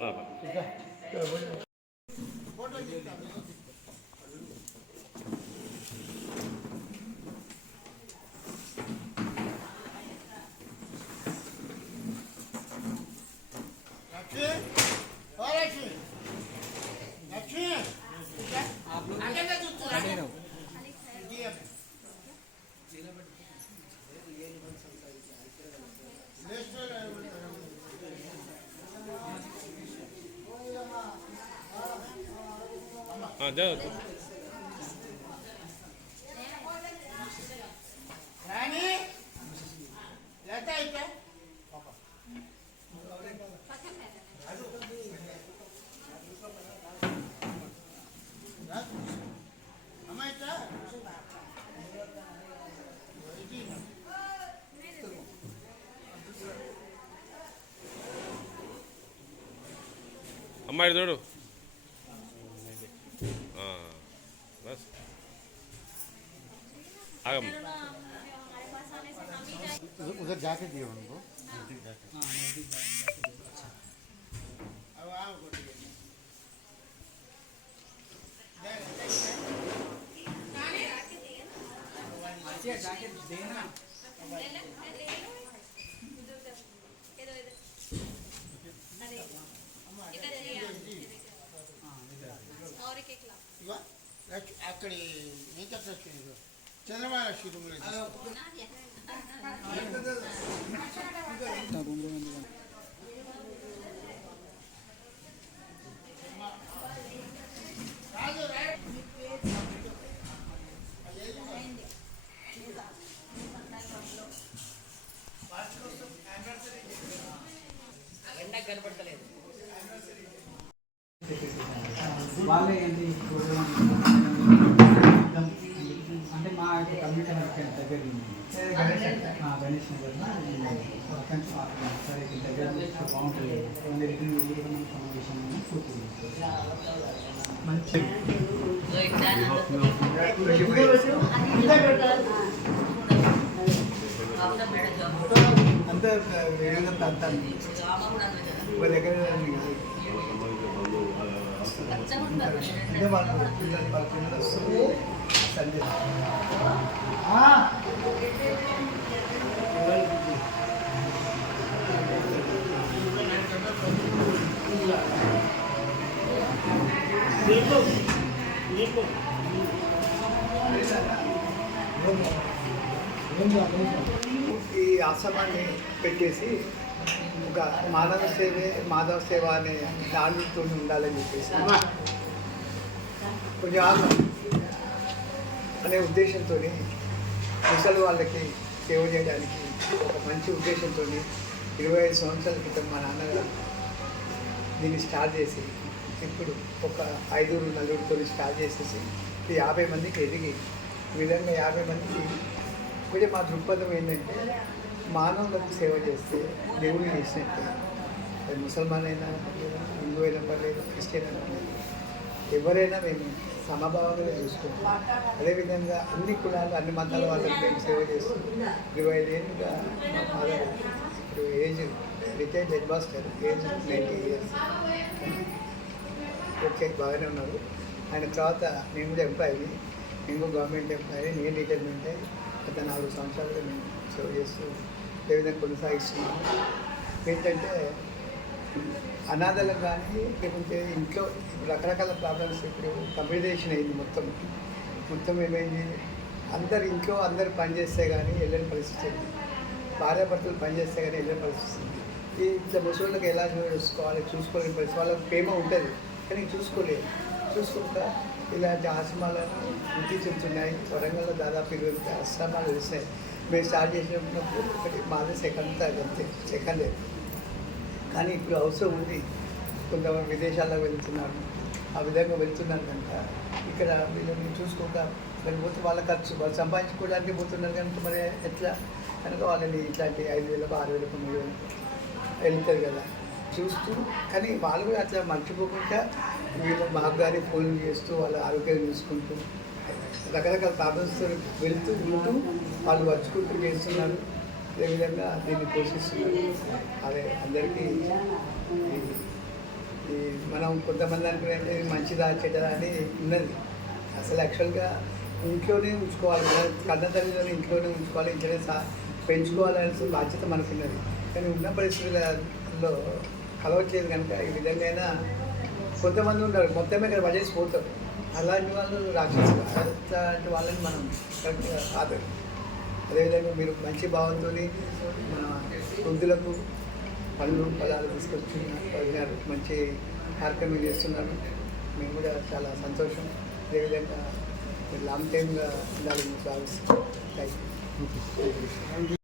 没办法，对，这不是。చదువు అమ్మాయి చూడు आगम। उधर जाके दिए उनको। अच्छा। जाके देना। రూమ్లో రాజు రా వాళ్ళే ఏంటి దగ్గర గణేష్ అక్కడి. సరే దగ్గర నుంచి బాగుంటుంది ఓన్లీ రిటర్న్ వెళ్ళి కూడా మనం సమావేశం పూర్తి చేస్తాం. మంచి అంతా వేగంగా ప్రాంతాలు ఒక దగ్గర అంటే వాళ్ళు పిల్లలు వాళ్ళ పిల్లలు వస్తుంది సండే ఈ ఆశ్రమాన్ని పెట్టేసి ఒక మానవ సేవే మాధవ సేవ అనే దానితో ఉండాలని చెప్పేసి. కొంచెం ఆగం. అనే ఉద్దేశంతో ముసలి వాళ్ళకి సేవ చేయడానికి ఒక మంచి ఉద్దేశంతో ఇరవై ఐదు సంవత్సరాల క్రితం మా నాన్నగారు దీన్ని స్టార్ట్ చేసి ఇప్పుడు ఒక ఐదుగురు నలుగురితో స్టార్ట్ చేసేసి యాభై మందికి ఎదిగి ఈ విధంగా యాభై మందికి కొంచెం మా దృక్పథం ఏంటంటే మానవులకు సేవ చేస్తే దేవుడు చేసినట్టే. అది ముసల్మాన్ అయినా హిందూ అయినా పర్లేదు క్రిస్టియన్ అయినా పర్లేదు ఎవరైనా మేము సమభావంగా తెలుసుకుంటాం అదేవిధంగా అన్ని కులాలు అన్ని మతాల వాళ్ళకి మేము సేవ చేస్తాం ఇరవై ఐదేళ్ళుగా మా ఫాదర్ ఇప్పుడు age retired head master age ninety years. Okay బాగానే ఉన్నారు. ఆయన తర్వాత నేను కూడా ఎంప్లాయీని నేను గవర్నమెంట్ ఎంప్లాయీ నేను రిటైర్మెంట్ అయ్యి గత నాలుగు సంవత్సరాలుగా నేను సేవ చేస్తూ అదేవిధంగా కొనసాగిస్తున్నాము ఏంటంటే అనాథలకు కానీ లేకుంటే ఇంట్లో రకరకాల ప్రాబ్లమ్స్ ఇప్పుడు కంప్యూటైజేషన్ అయింది మొత్తం. మొత్తం ఏమైంది? అందరు ఇంట్లో అందరు పనిచేస్తే కానీ వెళ్ళని పరిస్థితి ఉంది భార్యాభర్తలు పనిచేస్తే కానీ వెళ్ళని పరిస్థితి ఉంది ఈ ఇట్లా ముసలికి ఎలా చూసుకోవాలి? చూసుకోలేని పరిస్థితి. వాళ్ళకి ప్రేమ ఉంటుంది కానీ చూసుకోలేదు. చూసుకుంటా ఇలాంటి ఆశ్రమాలను వృద్ధి చెందుతున్నాయి. వరంగల్లో దాదాపు ఇరవై ఆశ్రమాలు వేసినాయి మేము స్టార్ట్ చేసినప్పుడు ఒకటి మాది సెకండ్ థర్డ్ అంతే సెకండ్ కానీ ఇప్పుడు అవసరం ఉంది. కొంతమంది విదేశాల్లో వెళ్తున్నారు. ఆ విధంగా వెళ్తున్నారు కనుక ఇక్కడ వీళ్ళని చూసుకుంటా వెళ్ళిపోతే వాళ్ళ ఖర్చు వాళ్ళు సంపాదించుకోవడానికి పోతున్నారు కనుక మరి ఎట్లా? కనుక వాళ్ళని ఇట్లాంటి ఐదు వేలకు ఆరు వేలకు మూడు వేలకు వెళ్తారు కదా. చూస్తూ కానీ వాళ్ళు కూడా అట్లా మర్చిపోకుండా వీళ్ళు మాకు ఫోన్ చేస్తూ వాళ్ళ ఆరోగ్యం చూసుకుంటూ రకరకాల ప్రాబ్లమ్స్తో వెళ్తూ ఉంటూ వాళ్ళు వచ్చుకుంటూ చేస్తున్నారు. అదేవిధంగా దీన్ని పోషిస్తున్నారు. అదే అందరికీ ఈ- మనం కొంతమంది అనుకునే మంచిదా చెడ్డదా అని ఉన్నది. అసలు యాక్చువల్గా ఇంట్లోనే ఉంచుకోవాలి. మన కన్న ఇంట్లోనే ఉంచుకోవాలి ఇంట్లోనే సా పెంచుకోవాలనే బాధ్యత మనకున్నది. కానీ ఉన్న పరిస్థితులలో కలవట్లేదు కనుక ఈ విధంగా అయినా కొంతమంది ఉంటారు. మొత్తమే ఇక్కడ వదిలేసి పోతారు. అలాంటి వాళ్ళు రాక్షసులు. అలాంటి వాళ్ళని మనం కరెక్ట్గా ఆదరి అదేవిధంగా మీరు మంచి భావంతో మన వృద్ధులకు పళ్ళు పదాలు తీసుకొచ్చి మంచి కార్యక్రమం చేస్తున్నారు. మేము కూడా చాలా సంతోషం. అదేవిధంగా మీరు లాంగ్ టైమ్గా ఉండాలని భావిస్తున్నాం. Thank you